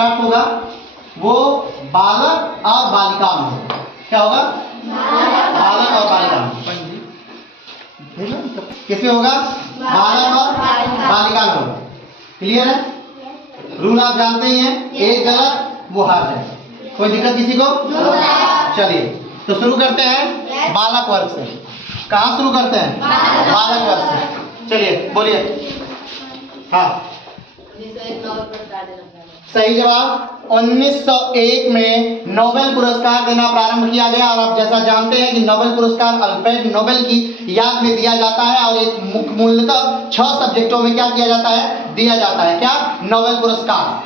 होगा वो बालक और बालिका में होगा। क्या होगा? बालक और बालिका में। किसमें होगा? बालक और बालिका में होगा। क्लियर है? रूल आप जानते ही हैं, एक गलत वो हार जाए। कोई दिक्कत किसी को? चलिए तो शुरू करते हैं बालक वर्ग से। कहाँ शुरू करते हैं? बालक वर्ग से। चलिए बोलिए। हाँ, सही जवाब 1901 में नोबेल पुरस्कार देना प्रारंभ किया गया। और आप जैसा जानते हैं कि नोबेल पुरस्कार अल्फ्रेड नोबेल की याद में दिया जाता है और एक मूलतः 6 सब्जेक्टों में क्या किया जाता है? दिया जाता है। क्या? नोबेल पुरस्कार।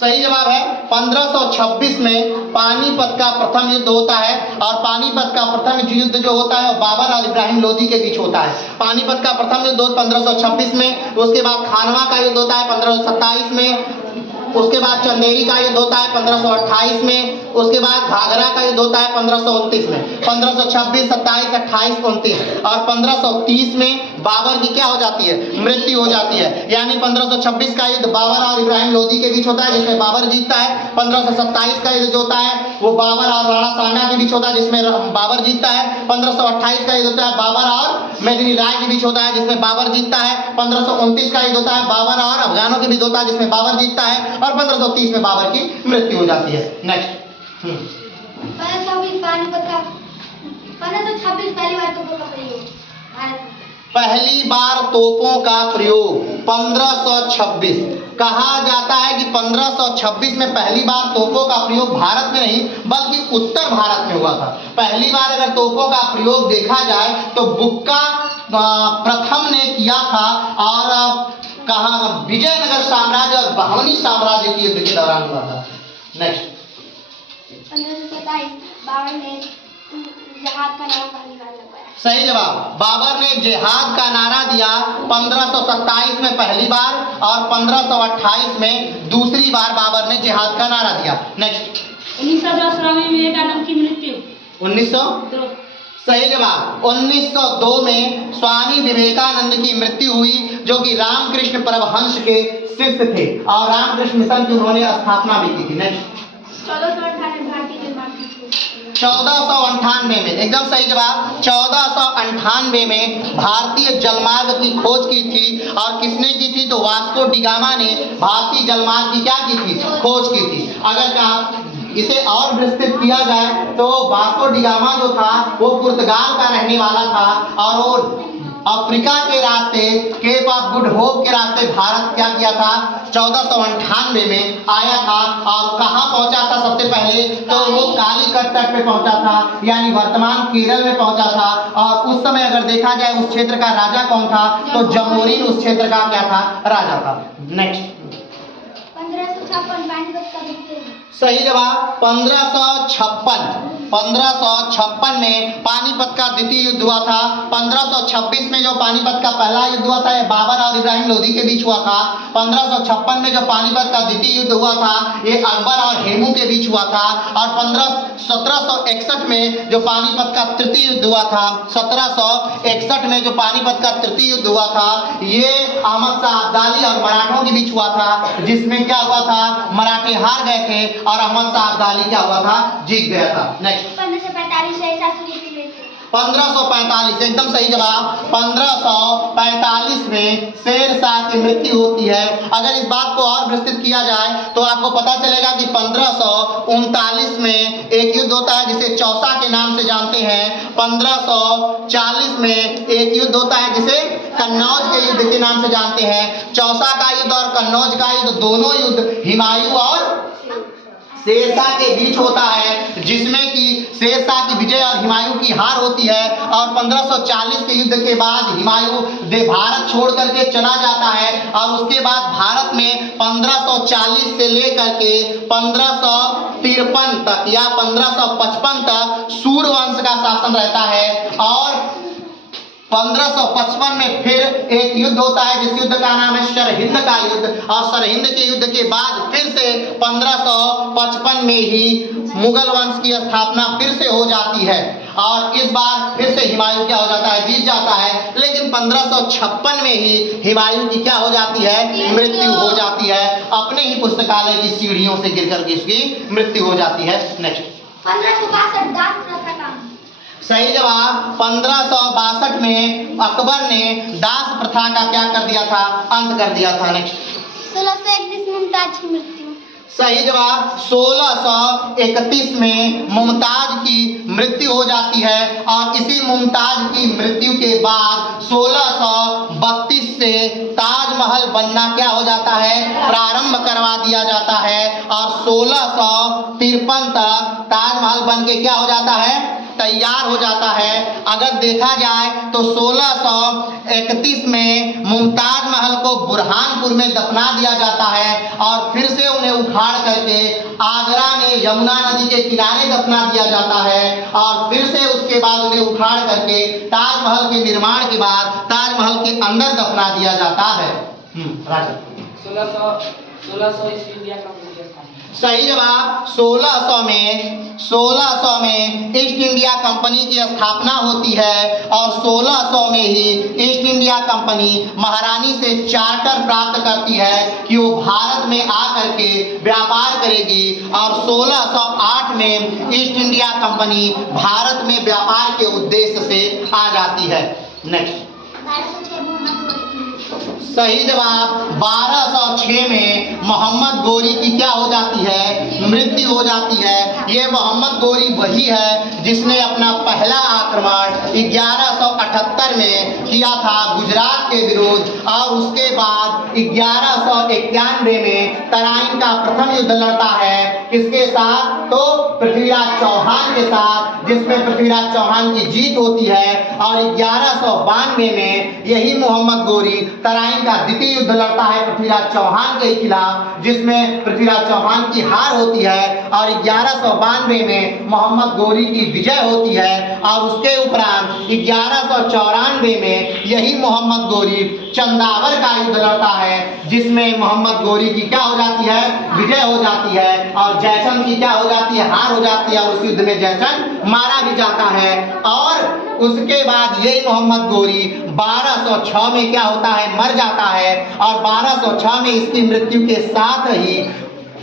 सही जवाब है 1526 में पानीपत का प्रथम युद्ध होता है। और पानीपत का प्रथम युद्ध जो होता है बाबर और इब्राहिम लोदी के बीच होता है। पानीपत का प्रथम युद्ध 1526 में, उसके बाद खानवा का युद्ध होता है 1527 में, उसके बाद चंदेरी का युद्ध होता है 1528 में, उसके बाद घाघरा का युद्ध होता है 1529 में। 1526, 27, 28, 29 और 1530 में बाबर की क्या हो जाती है? मृत्यु हो जाती है। यानी 1526 का युद्ध बाबर और इब्राहिम लोदी के बीच होता है जिसमें बाबर जीतता है। 1527 का युद्ध जो होता है वो बाबर और राणा सांगा के बीच होता है जिसमें बाबर जीतता है। 1528 का युद्ध होता है बाबर और मेदिनी राय के बीच होता है जिसमें बाबर जीतता है। 1529 का युद्ध होता है बाबर और अफगानों के बीच होता है जिसमें बाबर जीतता है। और 1530 में बाबर की मृत्यु हो जाती है। नेक्स्ट। 1526 पहली बार तोपों का प्रयोग 1526 कहा जाता है कि 1526 में पहली बार तोपों का प्रयोग भारत में नहीं बल्कि उत्तर भारत में हुआ था। पहली बार अगर तोपों का प्रयोग देखा जाए तो बुक्का प्रथम ने किया था और कहा विजयनगर साम्राज्य और बहमनी साम्राज्य की युद्ध के दौरान हुआ था। नेक्स्ट। 1527 बाबर ने जिहाद का नारा पहली बार लगवाया। सही जवाब, बाबर ने जिहाद का नारा दिया 1527 में पहली बार और 1528 में दूसरी बार बाबर ने जिहाद का नारा दिया। नेक्स्ट। 1902 स्वामी विवेकानंद की मृत्यु। 1902 सही जवाब 1902 में स्वामी विवेकानंद की मृत्यु हुई जो कि रामकृष्ण परमहंस के शिष्य थे और रामकृष्ण मिशन की उन्होंने स्थापना भी की थी। नेक्स्ट। 1498 में एकदम सही जवाब 1498 में भारतीय जलमार्ग की खोज की थी। और किसने की थी? तो वास्को डिगामा ने भारतीय जलमार्ग की क्या की थी? खोज की थी। अगर इसे और विस्तृत किया जाए तो वास्को डिगामा जो था वो पुर्तगाल का रहने वाला था और वो अफ्रीका के रास्ते केप ऑफ गुड होप के रास्ते भारत क्या किया था? 1498 में आया था। और कहाँ पहुंचा था सबसे पहले? तो वो कालीकट तट पे पहुंचा था यानी वर्तमान केरल में पहुंचा था। और उस समय अगर देखा जाए उस क्षेत्र का राजा कौन था? तो जमोरिन उस क्षेत्र का क्या था? राजा था। नेक्स्ट। 1556 सही जवाब 1556 में पानीपत का द्वितीय युद्ध हुआ था। 1526 में जो पानीपत का पहला युद्ध हुआ था बाबर और इब्राहिम लोदी के बीच हुआ था। 1556 में जो पानीपत का द्वितीय युद्ध हुआ था ये अकबर और हेमू के बीच हुआ था। और 1761 में जो पानीपत का तृतीय युद्ध हुआ था 1761 में जो पानीपत का तृतीय युद्ध हुआ था ये अहमद शाह अब्दाली और मराठों के बीच हुआ था जिसमें क्या हुआ था? मराठे हार गए थे और अहमद शाह अब्दाली क्या हुआ था? जीत गया था। नेक्स्ट। 1545 एकदम सही जवाब 1545 में शेरशाह की मृत्यु होती है। अगर इस बात को और विस्तृत किया जाए तो आपको पता चलेगा कि 1539 में एक युद्ध होता है जिसे चौसा के नाम से जानते हैं। 1540 में एक युद्ध होता है जिसे कन्नौज के युद्ध के नाम से जानते हैं। चौसा का युद्ध और कन्नौज का युद्ध दोनों युद्ध हुमायूं और शेरशाह के बीच होता है जिसमें कि शेरशाह की विजय और हुमायूं की हार होती है। और 1540 के युद्ध के बाद हुमायूं भारत छोड़ करके चला जाता है और उसके बाद भारत में 1540 से लेकर के 1553 तक या 1555 तक सूर्यवंश का शासन रहता है। और 1555 में फिर एक युद्ध होता है जिस युद्ध का नाम है सरहिंद का युद्ध। और सरहिंद के युद्ध के बाद फिर से 1555 में ही मुगल वंश की स्थापना फिर से हो जाती है। और इस बार फिर से हुमायूं क्या हो जाता है? जीत जाता है। लेकिन 1556 में ही हुमायूं की क्या हो जाती है? मृत्यु हो जाती है। पुस्तकालय की सीढ़ियों से गिर करके इसकी मृत्यु हो जाती है। नेक्स्ट 1562 दास प्रथा का सही जवाब 1562 में अकबर ने दास प्रथा का क्या कर दिया था, अंत कर दिया था। नेक्स्ट 1631 मुमताज की मृत्यु सही जवाब 1631 में मुमताज की मृत्यु हो जाती है और इसी मुमताज की मृत्यु के बाद 1632 से ताजमहल बनना क्या हो जाता है, प्रारंभ करवा दिया जाता है और 1653 तक ताजमहल बन के क्या हो जाता है, तैयार हो जाता है। अगर देखा जाए तो 1631 में मुमताज महल को बुरहानपुर में दफना दिया जाता है और फिर से उन्हें उखाड़ करके आगरा में यमुना नदी के किनारे दफना दिया जाता है और फिर से उसके बाद उन्हें उखाड़ करके ताजमहल के निर्माण के बाद ताजमहल के अंदर दफना दिया जाता है। 1600 ईस्ट इंडिया कंपनी की स्थापना। सही जवाब 1600 में ईस्ट इंडिया कंपनी की स्थापना होती है और 1600 में ही ईस्ट इंडिया कंपनी महारानी से चार्टर प्राप्त करती है कि वो भारत में आकर के व्यापार करेगी और 1608 में ईस्ट इंडिया कंपनी भारत में व्यापार के उद्देश्य से आ जाती है। नेक्स्ट 1206 सही जवाब 1206 में मोहम्मद गोरी की क्या हो जाती है, मृत्यु हो जाती है। ये मोहम्मद गोरी वही है जिसने अपना पहला आक्रमण 1178 में किया था गुजरात के विरुद्ध और उसके बाद 1191 में तराइन का प्रथम युद्ध लड़ता है। किसके साथ, तो पृथ्वीराज चौहान के साथ, जिसमें पृथ्वीराज चौहान की जीत होती है और 1192 में यही मोहम्मद गोरी तराइन का द्वितीय युद्ध लड़ता है पृथ्वीराज चौहान के खिलाफ, जिसमें पृथ्वीराज चौहान की हार होती है और 1192 में मोहम्मद गोरी की विजय होती है और उसके उपरांत 1194 में यही मोहम्मद गोरी चंदावर का युद्ध लड़ता है, जिसमें मोहम्मद गोरी की क्या हो जाती है, विजय हो जाती है और जयचंद की क्या हो जाती है, हार हो जाती है और उस युद्ध में जयचंद मारा भी जाता है। और उसके बाद यही मोहम्मद गोरी 1206 में क्या होता है, मर जाता है और 1206 में इसकी मृत्यु के साथ ही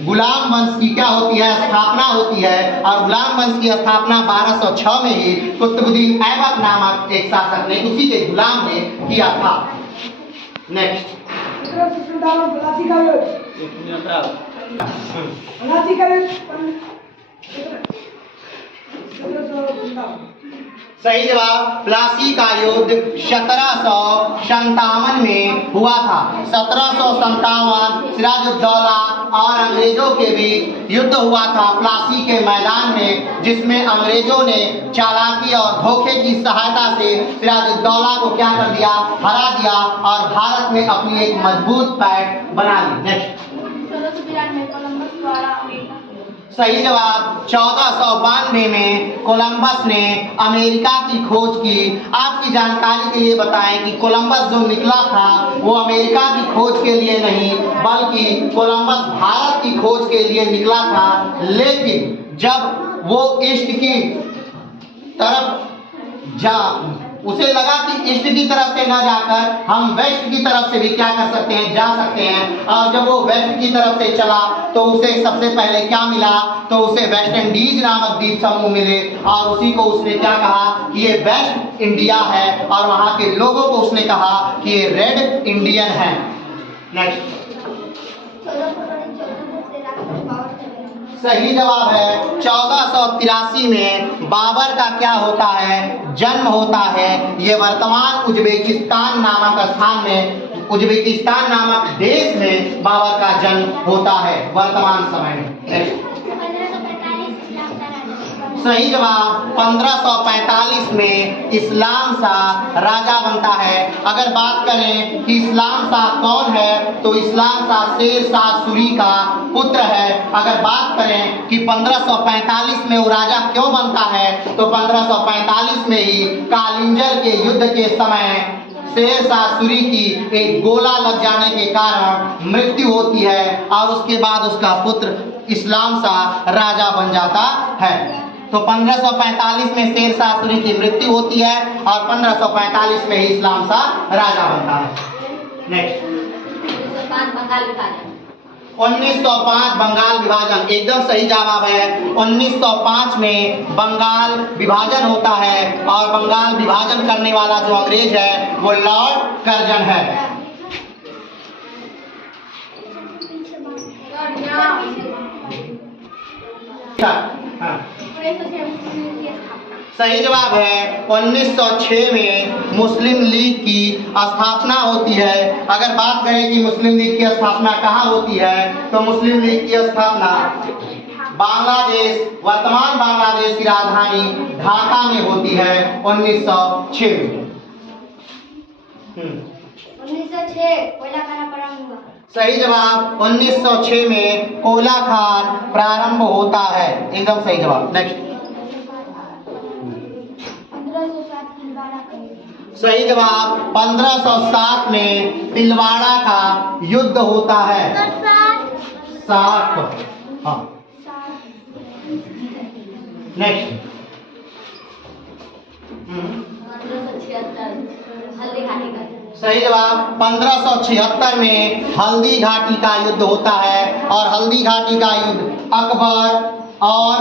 गुलाम वंश की क्या होती है, स्थापना होती है और गुलाम वंश की स्थापना 1206 में ही कुतुबुद्दीन ऐबक नामक एक शासक ने, उसी के गुलाम ने किया था। नेक्स्ट सही जवाब प्लासी का युद्ध 1757 में हुआ था। 1757 सिराजुद्दौला और अंग्रेजों के बीच युद्ध हुआ था प्लासी के मैदान में, जिसमें अंग्रेजों ने चालाकी और धोखे की सहायता से सिराजुद्दौला को क्या कर दिया, हरा दिया और भारत में अपनी एक मजबूत पैठ बना ली। नेक्स्ट 1692 कोलंबस द्वारा अमेरिका सही जवाब 1492 में कोलंबस ने अमेरिका की खोज की। आपकी जानकारी के लिए बताएं कि कोलंबस जो निकला था वो अमेरिका की खोज के लिए नहीं बल्कि कोलंबस भारत की खोज के लिए निकला था, लेकिन जब वो ईस्ट की तरफ उसे लगा कि ईस्ट की तरफ से ना जाकर हम वेस्ट की तरफ से भी क्या कर सकते हैं, जा सकते हैं। और जब वो वेस्ट की तरफ से चला तो उसे सबसे पहले क्या मिला, तो उसे वेस्ट इंडीज नामक द्वीप समूह मिले और उसी को उसने क्या कहा कि ये वेस्ट इंडिया है और वहां के लोगों को उसने कहा कि ये रेड इंडियन है। नेक्स्ट सही जवाब है 1483 में बाबर का क्या होता है, जन्म होता है। ये वर्तमान उज्बेकिस्तान नामक स्थान में, उज्बेकिस्तान नामक देश में बाबर का जन्म होता है वर्तमान समय में। सही जवाब 1545 में इस्लाम शाह राजा बनता है। अगर बात करें कि इस्लाम शाह कौन है तो इस्लाम शाह शेर शाह सूरी का पुत्र है। अगर बात करें कि 1545 में वो राजा क्यों बनता है तो 1545 में ही कालिंजर के युद्ध के समय शेर शाह सूरी की एक गोला लग जाने के कारण मृत्यु होती है और उसके बाद उसका पुत्र इस्लाम शाह राजा बन जाता है। तो 1545 में शेर शाह सूरी की मृत्यु होती है और 1545 में ही इस्लाम शाह राजा बनता है। नेक्स्ट 1905 बंगाल विभाजन, एकदम सही जवाब है। 1905 में बंगाल विभाजन होता है और बंगाल विभाजन करने वाला जो अंग्रेज है वो लॉर्ड कर्जन है। हाँ। सही जवाब है 1906 में मुस्लिम लीग की स्थापना होती है। अगर बात करें कि मुस्लिम लीग की स्थापना कहाँ होती है तो मुस्लिम लीग की स्थापना बांग्लादेश, वर्तमान बांग्लादेश की राजधानी ढाका में होती है 1906 में। 1906 कोयला खाना प्रारंभ हुआ। सही जवाब 1906 में कोयला खान प्रारंभ होता है, एकदम सही जवाब। नेक्स्ट 1507 तिलवाड़ा का सही जवाब 1507 में तिलवाड़ा का युद्ध होता है। 60। हाँ नेक्स्ट 1576 सही जवाब 1576 में हल्दी घाटी का युद्ध होता है और हल्दी घाटी का युद्ध अकबर और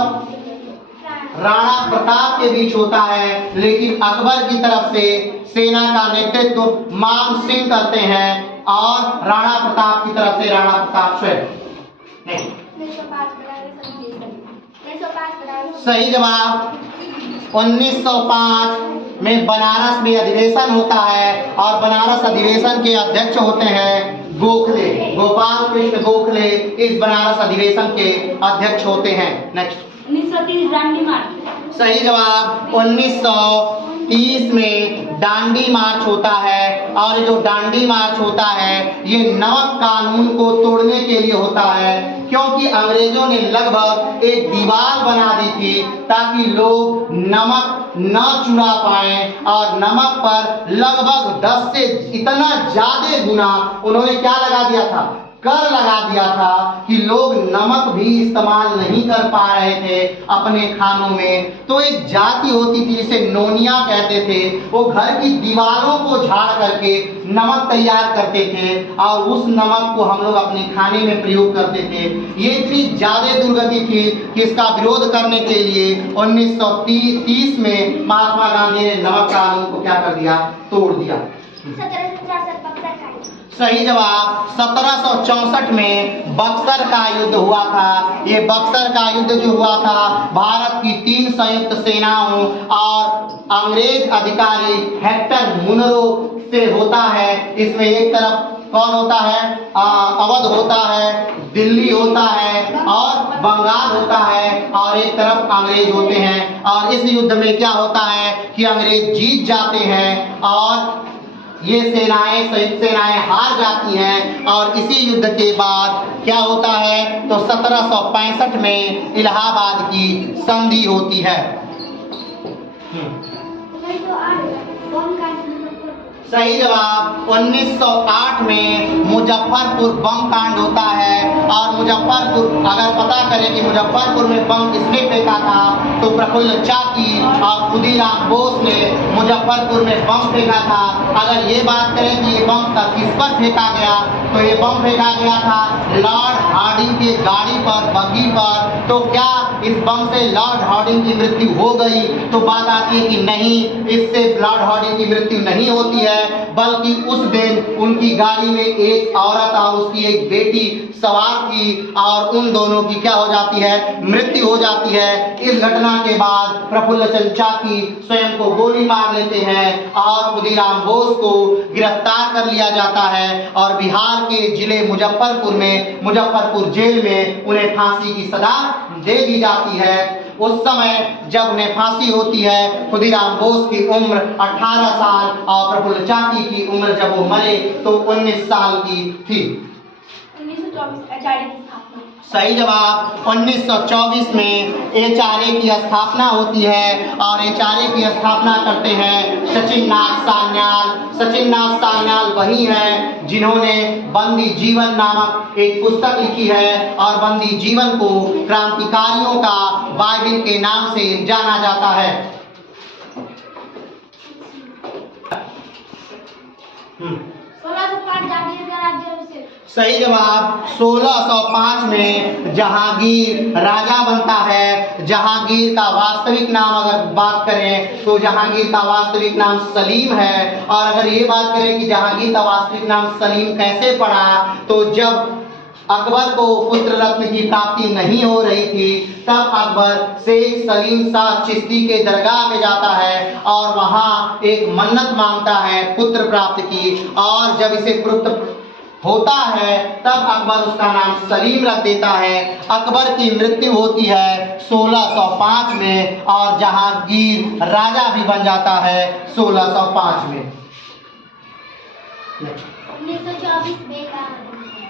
राणा प्रताप के बीच होता है, लेकिन अकबर की तरफ से सेना का नेतृत्व मान सिंह करते हैं और राणा प्रताप की तरफ से राणा प्रताप स्वयं। सही जवाब 1905 में बनारस में अधिवेशन होता है और बनारस अधिवेशन के अध्यक्ष होते हैं गोखले, गोपाल कृष्ण गोखले इस बनारस अधिवेशन के अध्यक्ष होते हैं। नेक्स्ट 1930 दांडी मार्च। सही जवाब 1930 में दांडी मार्च होता है और जो दांडी मार्च होता है ये नमक कानून को तोड़ने के लिए होता है, क्योंकि अंग्रेजों ने लगभग एक दीवार बना दी थी ताकि लोग नमक न चुरा पाए और नमक पर लगभग 10 से इतना ज्यादा गुना उन्होंने क्या लगा दिया था, कर लगा दिया था कि लोग नमक भी इस्तेमाल नहीं कर पा रहे थे अपने खानों में। तो एक जाति होती थी जिसे नोनिया कहते थे, वो घर की दीवारों को झाड़ करके नमक तैयार करते थे और उस नमक को हम लोग अपने खाने में प्रयोग करते थे। ये इतनी ज्यादा दुर्गति थी कि इसका विरोध करने के लिए 1930 में महात्मा गांधी ने नमक कानून को क्या कर दिया, तोड़ दिया। 1764 बक्सर का सही जवाब 1764 में बक्सर का युद्ध हुआ था। ये बक्सर का युद्ध जो हुआ था भारत की 3 संयुक्त सेनाओं और अंग्रेज अधिकारी हेक्टर मुनरो से होता है। इसमें एक तरफ कौन होता है, अवध होता है, दिल्ली होता है और बंगाल होता है और एक तरफ अंग्रेज होते हैं। और इस युद्ध में क्या होता है कि अंग्रेज जीत जाते हैं और ये सेनाएं, संयुक्त सेनाएं हार जाती हैं। और इसी युद्ध के बाद क्या होता है तो 1765 में इलाहाबाद की संधि होती है। सही जवाब 1908 में मुजफ्फरपुर बम कांड होता है और मुजफ्फरपुर, अगर पता करें कि मुजफ्फरपुर में बम किसने फेंका था तो प्रफुल्ल चाकी और खुदीराम बोस ने मुजफ्फरपुर में बम फेंका था। अगर ये बात करें कि ये बम किस पर फेंका गया तो ये बम फेंका गया था लॉर्ड हार्डिंग के गाड़ी पर, बग्गी पर। तो क्या इस बम से लॉर्ड हार्डिंग की मृत्यु हो गई? तो बात आती है कि नहीं, इससे लॉर्ड हार्डिंग की मृत्यु नहीं होती है, बल्कि उस दिन उनकी गाड़ी में एक औरत और उसकी एक बेटी सवार थी और उन दोनों की क्या हो जाती है, मृत्यु हो जाती है। इस घटना के बाद प्रफुल्ल चंद्र चाकी स्वयं को गोली मार लेते हैं और खुदीराम बोस को गिरफ्तार कर लिया जाता है और बिहार के जिले मुजफ्फरपुर में, मुजफ्फरपुर जेल में उन्हें फांसी की सजा दे दी जाती है। उस समय जब उन्हें फांसी होती है खुदीराम बोस की उम्र 18 साल और प्रफुल्ल चाकी की उम्र जब वो मरे तो 19 साल की थी। 1924 एचआरए की स्थापना। सही जवाब 1924 में एचआरए की स्थापना होती है और एचआरए की स्थापना करते हैं सचिन नाथ सान्याल। सचिन नाथ सान्याल वही हैं जिन्होंने बंदी जीवन नामक एक पुस्तक लिखी है और बंदी जीवन को क्रांतिकारियों का बाइबिल के नाम से जाना जाता है। सही जवाब 1605 में जहांगीर राजा बनता है। जहांगीर का वास्तविक नाम अगर बात करें तो जहांगीर का वास्तविक नाम सलीम है। और अगर ये बात करें कि जहांगीर का वास्तविक नाम सलीम कैसे पड़ा, तो जब अकबर को पुत्र रत्न की प्राप्ति नहीं हो रही थी तब अकबर शेख सलीम शाह चिश्ती के दरगाह में जाता है और वहाँ एक मन्नत मांगता है पुत्र प्राप्त की। और जब इसे पुत्र होता है तब अकबर उसका नाम सलीम रख देता है। अकबर की मृत्यु होती है 1605 में और जहांगीर राजा भी बन जाता है 1605 में। 1924 में का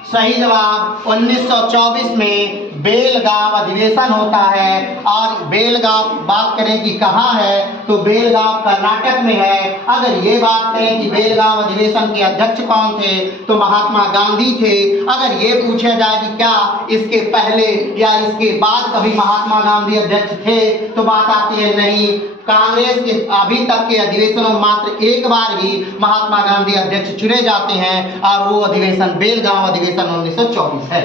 सही जवाब 1924 में बेलगांव अधिवेशन होता है। और बेलगांव बात करें कि कहाँ है, तो बेलगांव कर्नाटक में है। अगर ये बात करें कि बेलगांव अधिवेशन के अध्यक्ष कौन थे, तो महात्मा गांधी थे। अगर ये पूछा जाए कि क्या इसके पहले या इसके बाद कभी महात्मा गांधी अध्यक्ष थे, तो बात आती है नहीं। कांग्रेस के अभी तक के अधिवेशनों में मात्र एक बार ही महात्मा गांधी अध्यक्ष चुने जाते हैं और वो अधिवेशन बेलगांव अधिवेशन 1924 है।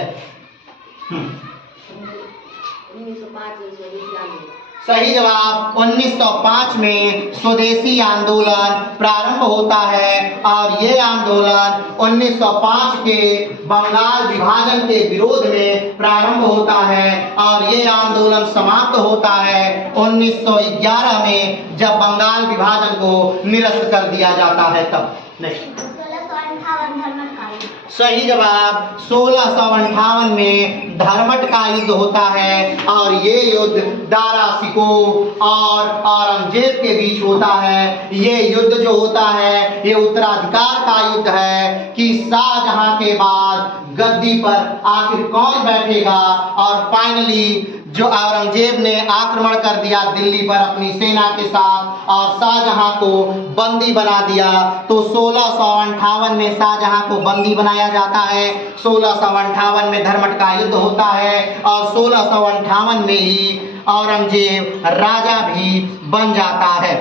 सही जवाब 1905 में स्वदेशी आंदोलन प्रारंभ होता है और ये आंदोलन 1905 के बंगाल विभाजन के विरोध में प्रारंभ होता है और ये आंदोलन समाप्त होता है 1911 में जब बंगाल विभाजन को निरस्त कर दिया जाता है तब। नेक्स्ट 1658 धर्मट का युद्ध। सही जवाब 1658 में धर्मट का युद्ध होता है और ये युद्ध दारा शिकोह और औरंगजेब के बीच होता है। ये युद्ध जो होता है ये उत्तराधिकार का युद्ध है कि शाहजहां के बाद गद्दी पर आखिर कौन बैठेगा। और फाइनली जो औरंगजेब ने आक्रमण कर दिया दिल्ली पर अपनी सेना के साथ और शाहजहां को बंदी बना दिया, तो 1658 में शाहजहां को बंदी बनाया जाता है। 1658 में धर्मट का युद्ध होता है और 1658 में ही औरंगजेब राजा भी बन जाता है।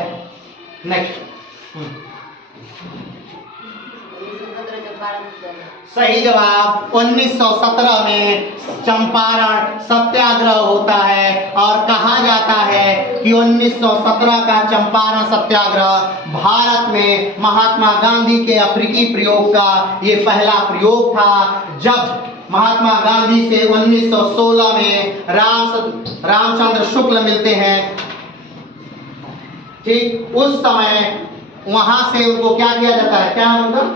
नेक्स्ट सही जवाब 1917 में चंपारण सत्याग्रह होता है और कहा जाता है कि 1917 का चंपारण सत्याग्रह भारत में महात्मा गांधी के अफ्रीकी प्रयोग का ये पहला प्रयोग था। जब महात्मा गांधी से 1916 में रामचंद्र शुक्ल मिलते हैं, ठीक उस समय वहां से उनको क्या किया जाता है, क्या उनका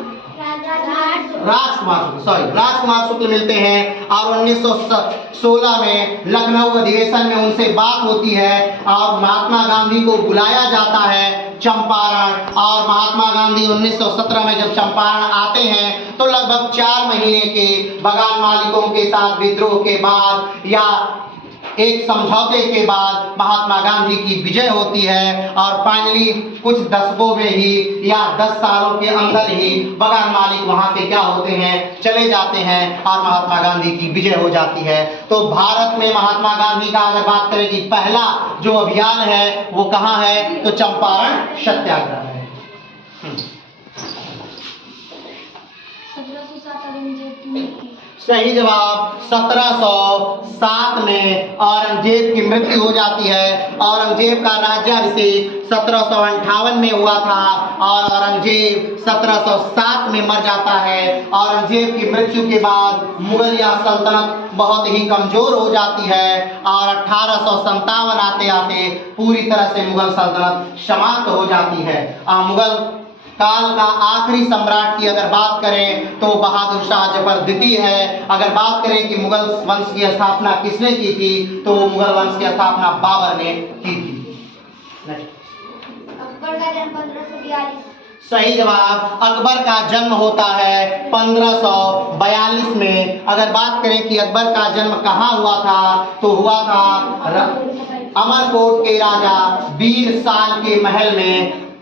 राजकुमार शुक्ल मिलते हैं और 1916 में लखनऊ अधिवेशन में उनसे बात होती है और महात्मा गांधी को बुलाया जाता है चंपारण। और महात्मा गांधी 1917 में जब चंपारण आते हैं तो लगभग 4 महीने के बगान मालिकों के साथ विद्रोह के बाद या एक समझौते के बाद महात्मा गांधी की विजय होती है और फाइनली कुछ दशकों में ही या 10 सालों के अंदर ही बगान मालिक वहां से क्या होते हैं, चले जाते हैं और महात्मा गांधी की विजय हो जाती है। तो भारत में महात्मा गांधी का अगर बात करें कि पहला जो अभियान है वो कहाँ है, तो चंपारण सत्याग्रह है। 1707 औरंगजेब की मृत्यु। सही जवाब 1707 में औरंगजेब की मृत्यु हो जाती है। औरंगजेब का राज्याभिषेक 1758 में हुआ था और औरंगजेब 1707 में मर जाता है। औरंगजेब की मृत्यु के बाद मुगलिया सल्तनत बहुत ही कमजोर हो जाती है और 1857 आते आते पूरी तरह से मुगल सल्तनत समाप्त हो जाती है। मुगल काल का आखिरी सम्राट की अगर बात करें तो बहादुर शाह जफर द्वितीय है। अगर बात करें कि मुगल वंश की स्थापना किसने की थी, तो मुगल वंश की स्थापना बाबर ने की थी। अकबर का जन्म 1542। सही जवाब अकबर का जन्म होता है 1542 में। अगर बात करें कि अकबर का जन्म कहाँ हुआ था, तो हुआ था अमरकोट के राजा बीर साल के महल में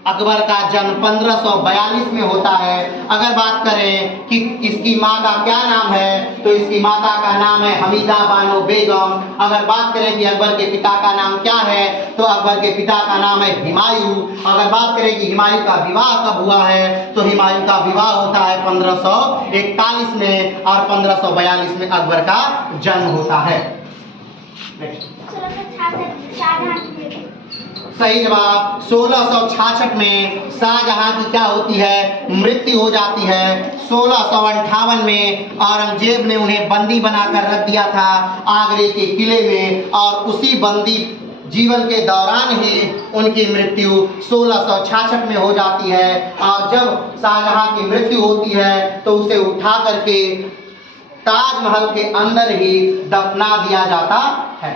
अकबर का जन्म 1542 में होता है। अगर बात करें कि इसकी माँ का क्या नाम है तो इसकी माता का नाम है हमीदा बानो बेगम। अगर बात करें कि अकबर के पिता का नाम क्या है तो अकबर के पिता का नाम है हुमायूं। अगर बात करें कि हुमायूं का विवाह कब हुआ है तो हुमायूं का विवाह होता है 1541 में और 1542 में अकबर का जन्म होता है। सही जवाब 1666 में शाहजहां की क्या होती है, मृत्यु हो जाती है। 1658 में औरंगजेब ने उन्हें बंदी बनाकर रख दिया था आगरे के किले में और उसी बंदी जीवन के दौरान ही उनकी मृत्यु 1666 में हो जाती है। और जब शाहजहां की मृत्यु होती है तो उसे उठा करके ताजमहल के अंदर ही दफना दिया जाता है।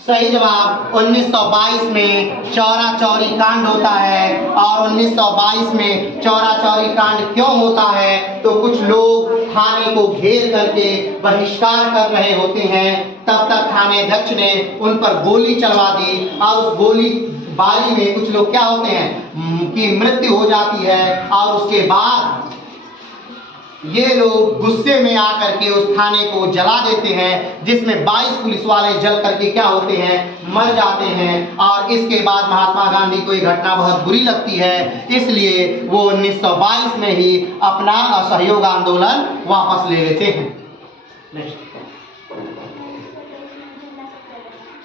सही जवाब 1922 में चौरा चौरी कांड होता है। और 1922 में चौरा चौरी कांड क्यों होता है तो कुछ लोग थाने को घेर करके बहिष्कार कर रहे होते हैं। तब तक थाने अध्यक्ष ने उन पर गोली चलवा दी और उस गोली बारी में कुछ लोग क्या होते हैं कि मृत्यु हो जाती है। और उसके बाद ये लोग गुस्से में आकर के उस थाने को जला देते हैं जिसमें 22 पुलिस वाले जल करके क्या होते हैं, मर जाते हैं। और इसके बाद महात्मा गांधी को ये घटना बहुत बुरी लगती है, इसलिए वो 1922 में ही अपना असहयोग आंदोलन वापस ले लेते हैं।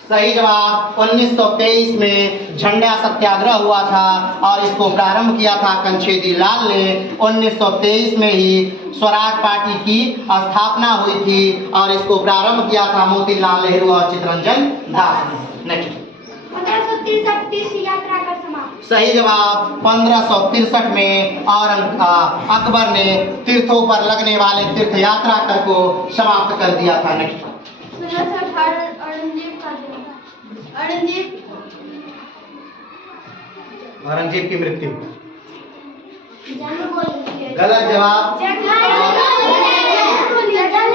सही जवाब 1923 में झंडा सत्याग्रह हुआ था और इसको प्रारंभ किया था कंछेदी लाल ने। 1923 में ही स्वराज पार्टी की स्थापना हुई थी और इसको प्रारंभ किया था मोतीलाल नेहरू और चित्तरंजन दास ने। नेक्स्ट 1563 यात्रा का समाप्त। सही जवाब 1563 में और अकबर ने तीर्थों पर लगने वाले तीर्थ यात्रा कर को समाप्त कर दिया था। नेक्स्ट औरंगजेब की मृत्यु गलत जवाब।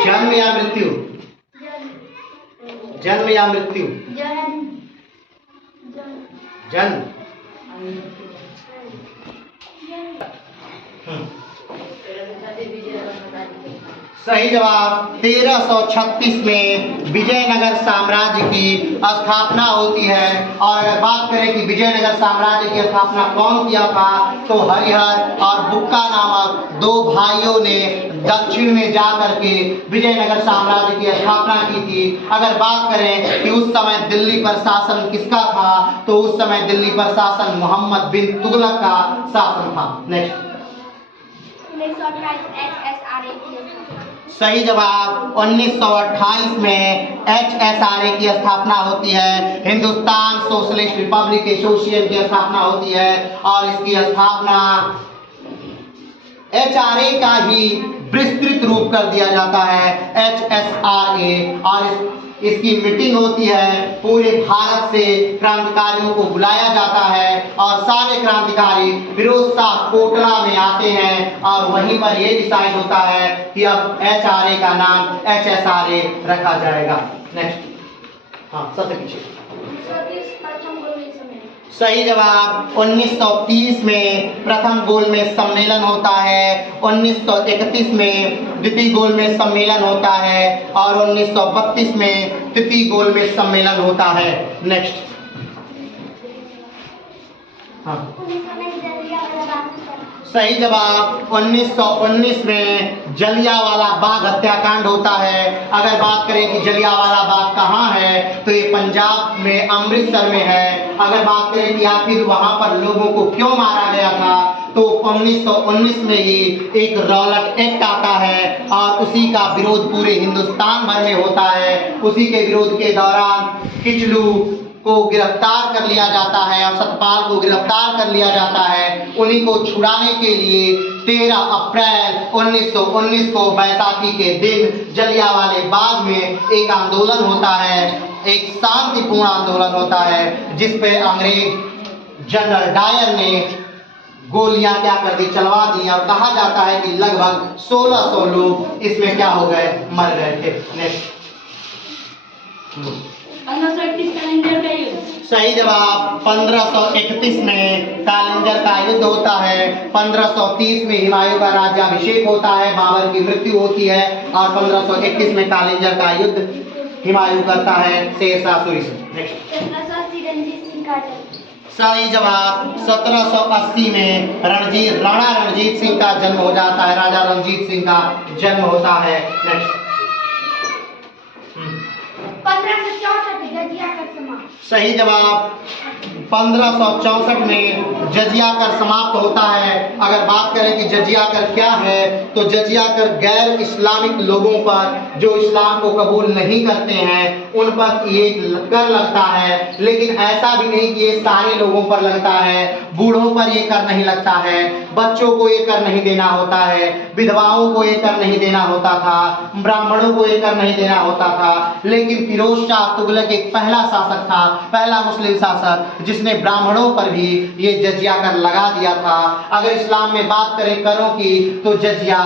जन्म या मृत्यु, जन्म या मृत्यु, जन्म। सही जवाब 1336 में विजयनगर साम्राज्य की स्थापना होती है। और अगर बात करें कि विजयनगर साम्राज्य की स्थापना कौन किया था तो हरिहर और बुक्का नामक दो भाइयों ने दक्षिण में जाकर के विजयनगर साम्राज्य की स्थापना की थी। अगर बात करें कि उस समय दिल्ली पर शासन किसका था तो उस समय दिल्ली पर शासन मोहम्मद बिन तुगलक का शासन था। नेक्स्ट सही जवाब 1928 में HSRA की स्थापना होती है, हिंदुस्तान सोशलिस्ट रिपब्लिक एसोसिएशन की स्थापना होती है। और इसकी स्थापना HRA का ही विस्तृत रूप कर दिया जाता है HSRA। और इसकी मीटिंग होती है, पूरे भारत से क्रांतिकारियों को बुलाया जाता है और सारे क्रांतिकारी फिरोज शाह कोटला में आते हैं और वहीं पर यह डिसाइड होता है कि अब HRA का नाम HSRA रखा जाएगा। नेक्स्ट हाँ सबसे पीछे सही जवाब 1930 में प्रथम गोलमेज सम्मेलन होता है, 1931 में द्वितीय गोलमेज सम्मेलन होता है और 1932 में तृतीय गोलमेज सम्मेलन होता है। नेक्स्ट हाँ सही जवाब 1919 में जलियांवाला बाग हत्याकांड होता है। अगर बात करें कि जलियांवाला बाग कहाँ है तो ये पंजाब में अमृतसर में है। अगर बात करें कि आखिर वहां पर लोगों को क्यों मारा गया था तो 1919 में ही एक रॉलेट एक्ट आता है और उसी का विरोध पूरे हिंदुस्तान भर में होता है। उसी के विरोध के दौरान किचलू को गिरफ्तार कर लिया जाता है और सतपाल को गिरफ्तार कर लिया जाता है। उन्हीं को छुड़ाने के लिए 13 अप्रैल 1919 को बैसाखी के दिन जलियांवाले बाग में एक आंदोलन होता है, एक शांतिपूर्ण आंदोलन होता है जिस पे अंग्रेज जनरल डायर ने गोलियां क्या कर दी, चलवा दी और कहा जाता है कि लगभग 1600 लोग इसमें क्या हो गए, मर गए थे। नेक्स्ट 1531 कैलेंडर का युद्ध। सही जवाब। 1531 में कालिंजर का युद्ध होता है। 1530 में हुमायूं का राज्याभिषेक होता है, बाबर की मृत्यु होती है और 1531 में कालिंजर का युद्ध हुमायूं करता है शेरशाह सूरी से। नेक्स्ट। 1780 रणजीत सिंह का जन्म। सही जवाब। 1780 में राणा रणजीत सिंह का जन्म हो जाता है, राजा रणजीत सिंह का जन्म होता है। नेक्स्ट। 1564 जजिया कर समाप्त। सही जवाब। 1564 में जजिया कर समाप्त होता है। अगर बात करें कि जजिया कर क्या है, तो जजिया कर गैर इस्लामिक लोगों पर, जो इस्लाम को कबूल नहीं करते हैं, उन पर ये कर लगता है। लेकिन ऐसा भी नहीं कि ये सारे लोगों पर लगता है। बूढ़ों पर ये कर नहीं लगता है, बच्चों को ये कर नहीं देना होता है, विधवाओं को ये कर नहीं देना होता था, ब्राह्मणों को ये कर नहीं देना होता था। लेकिन फिरोज शाह तुगलक एक पहला शासक था, पहला मुस्लिम शासक, जिसने ब्राह्मणों पर भी ये जजिया कर लगा दिया था। अगर इस्लाम में बात करें करों की, तो जजिया,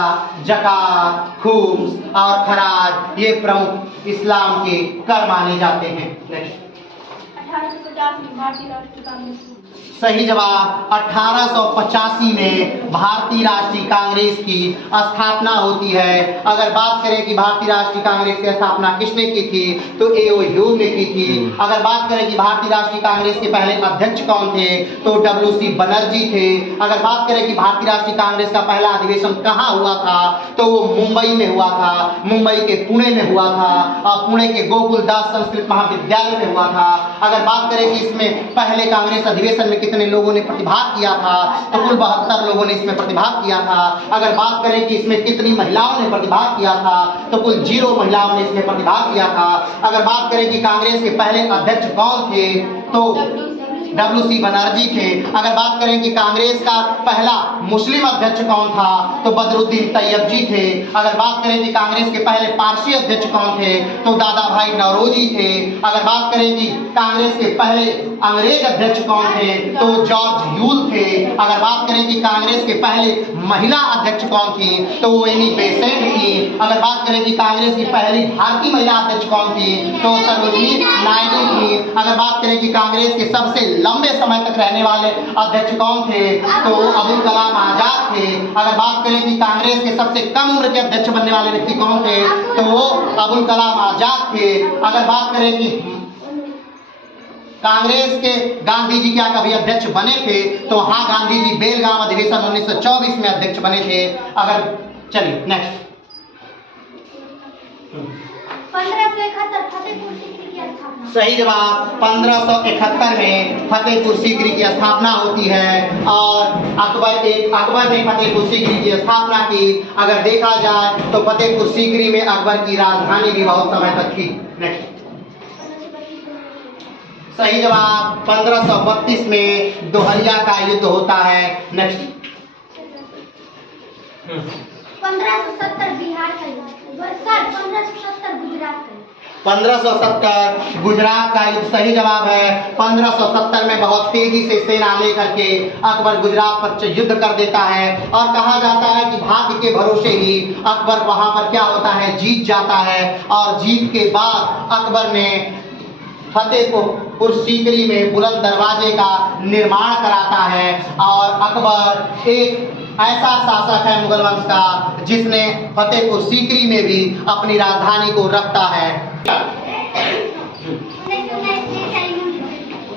जकात, खूम्स और खराज ये प्रमुख इस्लाम के कर माने जाते हैं। नेक्स्ट। 1850 में भारतीय राष्ट्रीय कांग्रेस। सही जवाब। 1885 में भारतीय राष्ट्रीय कांग्रेस की स्थापना होती है। अगर बात करें कि भारतीय राष्ट्रीय कांग्रेस की स्थापना किसने की थी, तो ए.ओ. ह्यूम ने की थी। अगर बात करें कि भारतीय राष्ट्रीय कांग्रेस के पहले अध्यक्ष कौन थे, तो W.C. बनर्जी थे। अगर बात करें कि भारतीय राष्ट्रीय कांग्रेस का पहला अधिवेशन कहाँ हुआ था, तो वो मुंबई में हुआ था, मुंबई के पुणे में हुआ था और पुणे के गोकुलदास संस्कृत महाविद्यालय में हुआ था। अगर बात करें कि इसमें पहले कांग्रेस अधिवेशन में कितने लोगों ने प्रतिभाग किया था, तो कुल 72 लोगों ने इसमें प्रतिभाग किया था। अगर बात करें कि इसमें कितनी महिलाओं ने प्रतिभाग किया था, तो कुल 0 महिलाओं ने इसमें प्रतिभाग किया था। अगर बात करें कि कांग्रेस के पहले अध्यक्ष कौन थे, तो W.C. बनर्जी थे। अगर बात करें कि कांग्रेस का पहला मुस्लिम अध्यक्ष कौन था, तो बदरुद्दीन तैयबजी थे। अगर बात करें कि कांग्रेस के पहले पारसी अध्यक्ष कौन थे, तो दादा भाई नौरोजी थे। अगर बात करें कि कांग्रेस के पहले अंग्रेज अध्यक्ष कौन थे, तो जॉर्ज यूल थे। अगर बात करें कि कांग्रेस के पहले महिला अध्यक्ष कौन थी, तो वो एनी बेसेंट थी। अगर बात करें कि कांग्रेस की पहली भारतीय महिला अध्यक्ष कौन थी, तो सरोजिनी नायडू थी। अगर बात करें कि कांग्रेस के सबसे लंबे समय तक रहने वाले अध्यक्ष कौन थे, तो अबुल कलाम आजाद थे। अगर बात करें कि कांग्रेस के सबसे कम उम्र के अध्यक्ष बनने वाले व्यक्ति कौन थे, तो वो अबुल कलाम आजाद थे। अगर बात करें कि कांग्रेस के गांधी जी क्या कभी अध्यक्ष बने थे, तो हाँ, गांधी जी बेलगाम अधिवेशन 1924 में अध्यक्ष बने थे। अगर चलिए नेक्स्ट। 1571 फतेहपुर सीकरी की स्थापना। सही जवाब। 1571 में फतेहपुर सीकरी की स्थापना होती है और अकबर ने फतेहपुर सीकरी की स्थापना की। अगर देखा जाए तो फतेहपुर सीकरी में अकबर की राजधानी भी बहुत समय तक थी। नेक्स्ट। सही जवाब। 1532 में दोहरिया का युद्ध होता है। नेक्स्ट। 1570 बिहार का युद्ध। 1570 गुजरात का युद्ध। 1570 गुजरात का युद्ध सही जवाब है। 1570 में बहुत तेजी से सेना लेकर के अकबर गुजरात पर युद्ध कर देता है और कहा जाता है कि भाग्य के भरोसे ही अकबर वहां पर क्या होता है, जीत जाता है। और जीत के बाद अकबर ने फतेहपुर सीकरी में बुलंद दरवाजे का निर्माण कराता है और अकबर एक ऐसा शासक है मुगल वंश का जिसने फतेहपुर सीकरी में भी अपनी राजधानी को रखता है।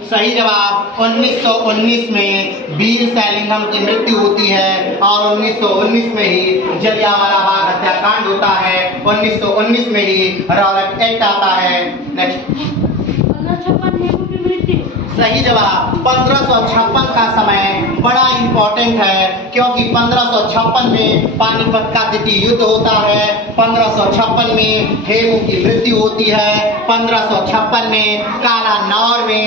सही जवाब। 1919 में वीर सैलिंघम की मृत्यु होती है और 1919 में ही जलियांवाला बाग हत्याकांड होता है। 1919 में ही रॉलेट एक्ट आता है। नेक्स्ट। 1556 नेहरू की मृत्यु। सही जवाब। 1556 का समय बड़ा इंपॉर्टेंट है क्योंकि 1556 में पानीपत का द्वितीय युद्ध होता है। 1556 में हेमू की मृत्यु होती है। 1556 में काला नौर में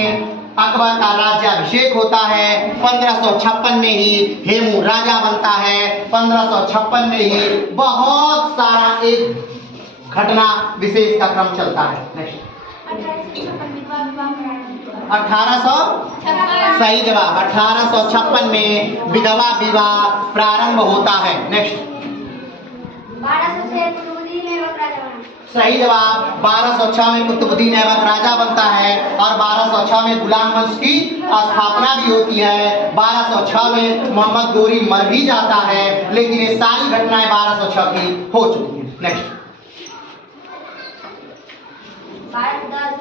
अकबर का राज्याभिषेक होता है। 1556 में ही हेमू राजा बनता है। 1556 में ही बहुत सारा एक घटना विशेष का क्रम चलता है। नेक्स्ट। 1800 सही जवाब। 1856 में विधवा विवाह प्रारंभ होता है। नेक्स्ट। 1200 से दिल्ली में बकरा जमाना। सही जवाब। 1206 में कुतुबुद्दीन ऐबक राजा बनता है और 1206 में गुलाम वंश की स्थापना भी होती है। 1206 में मोहम्मद गोरी मर भी जाता है, लेकिन ये सारी घटनाएं 1206 की हो चुकी हैं। नेक्स्ट। 1210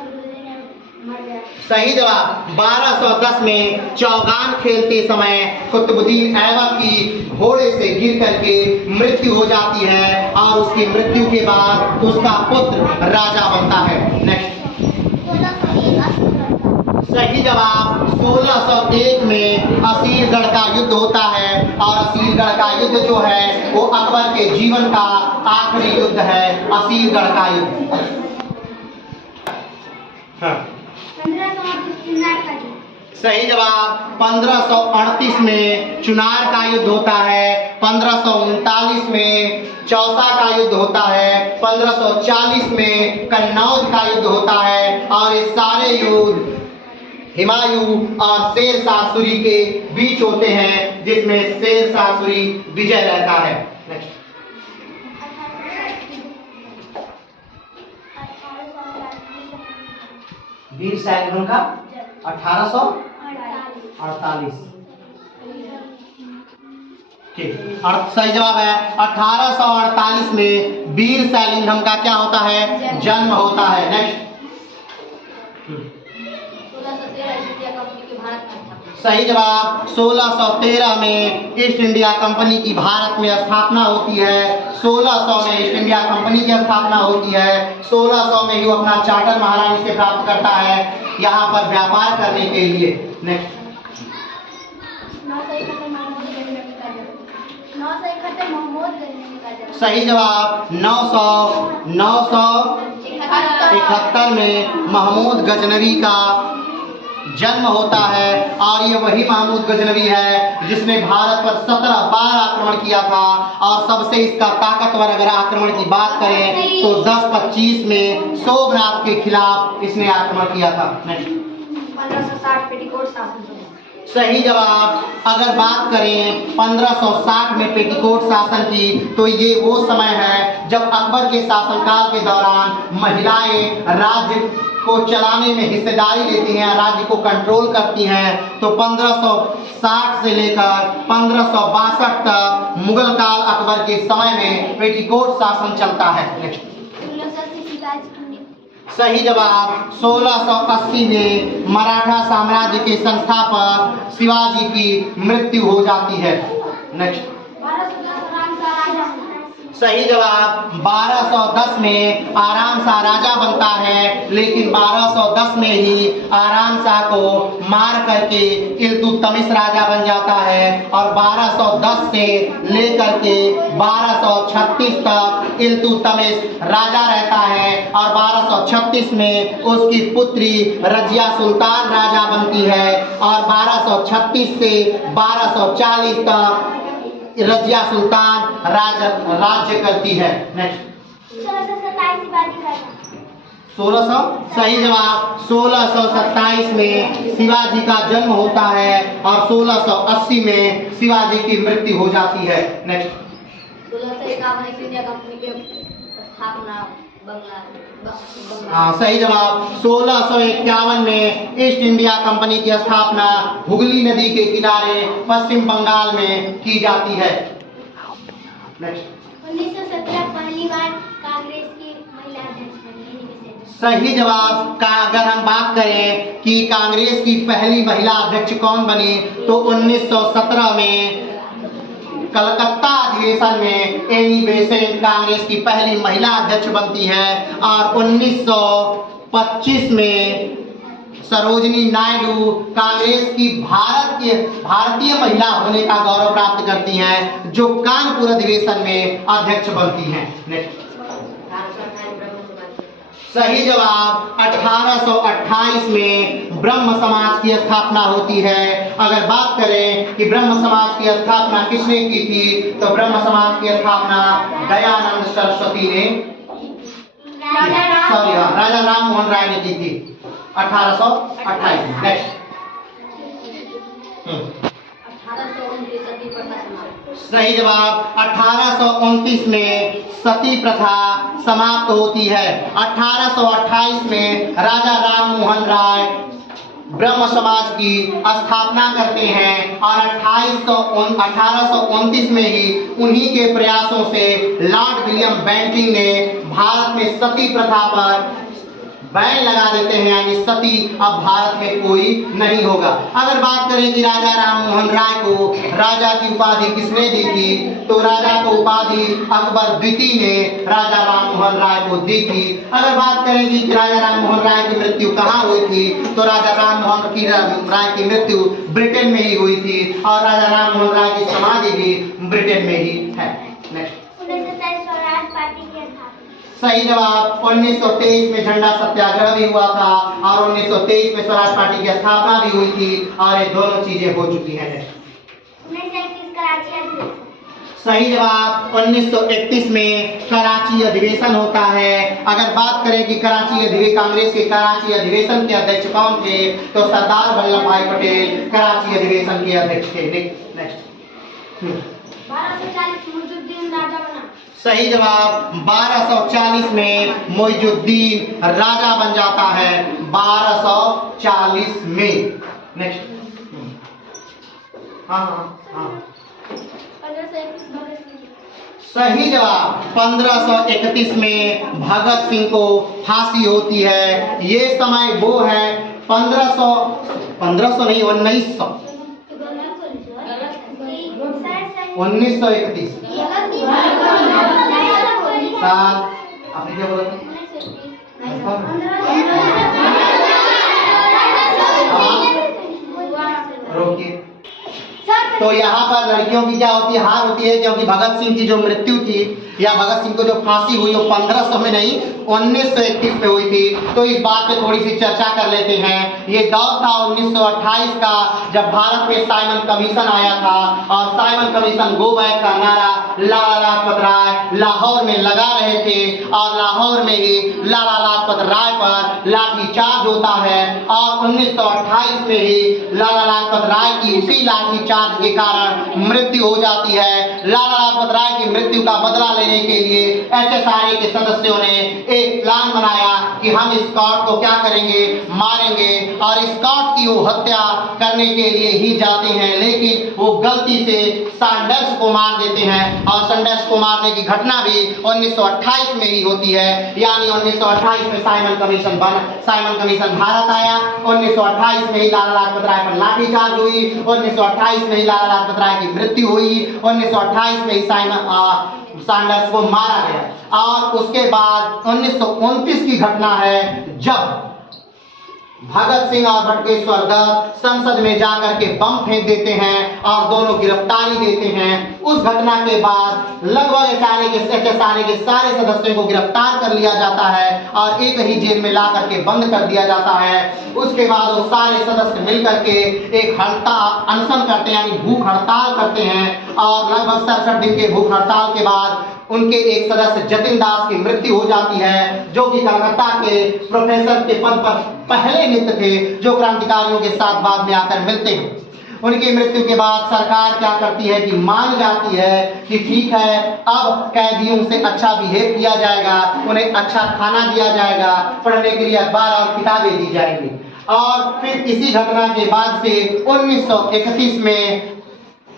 मर गया। सही जवाब। 1210 में चौगान खेलते समय कुतुबुद्दीन ऐबक की घोड़े से गिर करके मृत्यु हो जाती है और उसकी मृत्यु के बाद उसका पुत्र राजा बनता है। नेक्स्ट। 1601 सही जवाब। 1601 में असीरगढ़ का युद्ध होता है और असीरगढ़ का युद्ध जो है वो अकबर के जीवन का आखिरी युद्ध है, असीरगढ़ का युद्ध। हाँ। 1538 सही जवाब। 1538 में चुनार का युद्ध होता है। 1539 में चौसा का युद्ध होता है। 1540 में कन्नौज का युद्ध होता है और ये सारे युद्ध हुमायूं और शेरशाह सूरी के बीच होते हैं, जिसमें शेरशाह सूरी विजय रहता है। नेक्स्ट। वीर सैनिकों का 1848। ठीक। और सही जवाब है 1848 में वीर सैलिंघम का क्या होता है? जन्म होता है। नेक्स्ट। 1613 ईस्ट इंडिया कंपनी के भारत में स्थापना। सही जवाब। 1613 में ईस्ट इंडिया कंपनी की भारत में स्थापना होती है। 1600 में ईस्ट इंडिया कंपनी की स्थापना होती है। 1600 में ही वो अपना चार्टर महारानी से प्राप्त करता है यहाँ पर व्यापार करने के लिए। नेक्स्ट। 971 महमूद गजनवी का जन्म। 971 महमूद गजनवी का जन्म। सही जवाब। 971 में महमूद गजनवी का जन्म होता है और ये वही महमूद गजनवी है जिसने भारत पर 17 बार आक्रमण किया था और सबसे इसका ताकतवर अगर आक्रमण की बात करें तो 1025 में सोमनाथ के खिलाफ इसने आक्रमण किया था। नेक्स्ट। 1560 पेटीकोट शासन शुरू। सही जवाब। अगर बात करें 1560 में पेटीकोट शासन की तो ये वो समय है जब अकबर के शासनकाल के दौरान महिलाएं राज्य को चलाने में हिस्सेदारी लेती हैं, राज्य को कंट्रोल करती हैं। तो 1560 से लेकर 1562 तक मुगल काल अकबर के समय में पेटीकोट शासन चलता है। नेक्स्ट। 1680 शिवाजी की सही जवाब। 1680 में मराठा साम्राज्य के संस्थापक शिवाजी की मृत्यु हो जाती है। नेक्स्ट। 1210 आराम सा राजा बना। सही जवाब। 1210 में आराम शाह राजा बनता है, लेकिन 1210 में ही आराम शाह को मार करके इल्तुतमिश राजा बन जाता है और 1210 से लेकर के 1236 तक इल्तुतमिश राजा रहता है और 1236 में उसकी पुत्री रजिया सुल्तान राजा बनती है और 1236 से 1240 तक रजिया सुल्तान राज्य करती है। नेक्स्ट। 1627 शिवाजी का जन्म। 1600 सही जवाब। 1627 में शिवाजी का जन्म होता है और 1680 में शिवाजी की मृत्यु हो जाती है। नेक्स्ट। 1651 ईस्ट इंडिया कंपनी के स्थापना बंगला। हाँ सही जवाब। 1651 में ईस्ट इंडिया कंपनी की स्थापना हुगली नदी के किनारे पश्चिम बंगाल में की जाती है। नेक्स्ट। 1917 पहली बार कांग्रेस की महिला अध्यक्ष बनी। सही जवाब का अगर हम बात करें कि कांग्रेस की पहली महिला अध्यक्ष कौन बनी तो 1917 में कलकत्ता अधिवेशन में एनी बेसेंट कांग्रेस की पहली महिला अध्यक्ष बनती है और 1925 में सरोजिनी नायडू कांग्रेस की भारतीय महिला होने का गौरव प्राप्त करती हैं, जो कानपुर अधिवेशन में अध्यक्ष बनती हैं। नेक्स्ट। सही जवाब। 1828 में ब्रह्म समाज की स्थापना होती है। अगर बात करें कि ब्रह्म समाज की स्थापना किसने की थी तो ब्रह्म समाज की स्थापना दयानंद सरस्वती ने राजा राम मोहन राय ने की थी 1828 में। नेक्स्ट। 1829 सती प्रथा समाप्त। सही जवाब। 1829 में सती प्रथा समाप्त होती है। 1828 में राजा राम मोहन राय ब्रह्म समाज की स्थापना करते हैं और 1829 में ही उन्हीं के प्रयासों से लॉर्ड विलियम बेंटिंक ने भारत में सती प्रथा पर बैन लगा देते हैं, यानी सती अब भारत में कोई नहीं होगा। अगर बात करें कि राजा राम मोहन राय को राजा की उपाधि किसने दी थी, तो राजा को उपाधि अकबर द्वितीय ने राजा राम मोहन राय को दी थी। अगर बात करें कि राजा राम मोहन राय की मृत्यु कहाँ हुई थी, तो राजा राम मोहन राय की मृत्यु ब्रिटेन में ही हुई थी और राजा राम मोहन राय की समाधि भी ब्रिटेन में ही है। नेक्स्ट। 1927 स्वराज पार्टी की स्थापना। सही जवाब। 1923 में झंडा सत्याग्रह भी हुआ था और 1923 में स्वराज पार्टी की स्थापना भी हुई थी और ये दोनों चीजें हो चुकी हैं। 1931 कराची अधिवेशन। सही जवाब। 1931 में कराची अधिवेशन होता है। अगर बात करें कि कांग्रेस के कराची अधिवेशन के अध्यक्ष कौन थे, तो सरदार वल्लभ भाई पटेल कराची अधिवेशन के अध्यक्ष थे। नेक्स्ट। 1240 मुइजुद्दीन राजा बना। सही जवाब। 1240 में मुइजुद्दीन राजा बन जाता है। 1240 में। नेक्स्ट। हाँ। 1531 भगत सिंह। सही जवाब। 1531 में भगत सिंह को फांसी होती है। ये समय वो है 1931। 1931। आपने क्या बोला था? रोकिए। तो यहाँ पर लड़कियों की क्या होती है, हार होती है, क्योंकि भगत सिंह की जो मृत्यु थी या भगत सिंह को जो फांसी हुई वो 1500 में नहीं 1931 में हुई थी। तो इस बात पे थोड़ी सी चर्चा कर लेते हैं। ये दौर था 1928 का, जब भारत में साइमन कमीशन आया था और साइमन कमीशन गो बैक का नारा लाला लाजपत राय लाहौर में लगा रहे थे और लाहौर में ही लाला लाजपत राय पर लाठीचार्ज होता है और 1928 में ही लाला लाजपत राय की उसी लाठीचार्ज के कारण मृत्यु हो जाती है। लाला लाजपत राय की मृत्यु का बदला लेने के लिए HSRA के सदस्यों ने एक प्लान बनाया कि हम स्कॉट को क्या करेंगे, मारेंगे और स्कॉट की वो हत्या करने के लिए ही जाते हैं, लेकिन वो गलती से सैंडर्स को मार देते हैं और सैंडर्स को मारने की घटना भी 1928 में ही होती है। यानी 1928 में साइमन कमीशन भारत आया। 1928 में ही लाला लाजपत राय पर लाठीचार्ज हुई। 1928 में ही लाला लाजपत राय की मृत्यु हुई। 1928 में ही सैंडर्स को मारा गया और उसके बाद 1929 की घटना है जब भगत सिंह और बटुकेश्वर दत्त संसद में जाकर के बम फेंक देते हैं और दोनों गिरफ्तारी देते हैं। उस घटना के बाद लगभग HSRA के सारे सदस्यों को गिरफ्तार कर लिया जाता है और एक ही जेल में ला करके बंद कर दिया जाता है। उसके बाद वो सारे सदस्य मिलकर के एक अनशन करते हैं, यानी भूख हड़ताल करते हैं और लगभग 67 दिन के भूख हड़ताल के बाद उनके एक सदस्य जतिन दास की मृत्यु हो जाती है, जो कि कलकत्ता के प्रोफेसर के पद पर पहले नियुक्त थे, जो क्रांतिकारियों के साथ बाद में आकर मिलते हैं। उनकी मृत्यु के बाद सरकार क्या करती है कि मान जाती है कि ठीक है, अब कैदियों से अच्छा बिहेव किया जाएगा, उन्हें अच्छा खाना दिया जाएगा, पढ़ने के लिए अखबार और किताबें दी जाएंगी। और फिर इसी घटना के बाद से 1931 में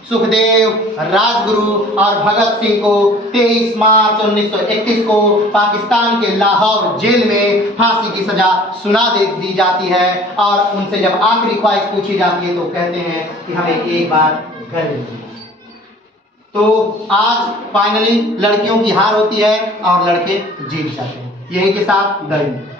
सुखदेव, राजगुरु और भगत सिंह को 23 मार्च 1931 को पाकिस्तान के लाहौर जेल में फांसी की सजा सुना दी जाती है और उनसे जब आखिरी ख्वाहिश पूछी जाती है तो कहते हैं कि हमें एक बार घर मिले। तो आज फाइनली लड़कियों की हार होती है और लड़के जीत जाते हैं। यही के साथ दर्द।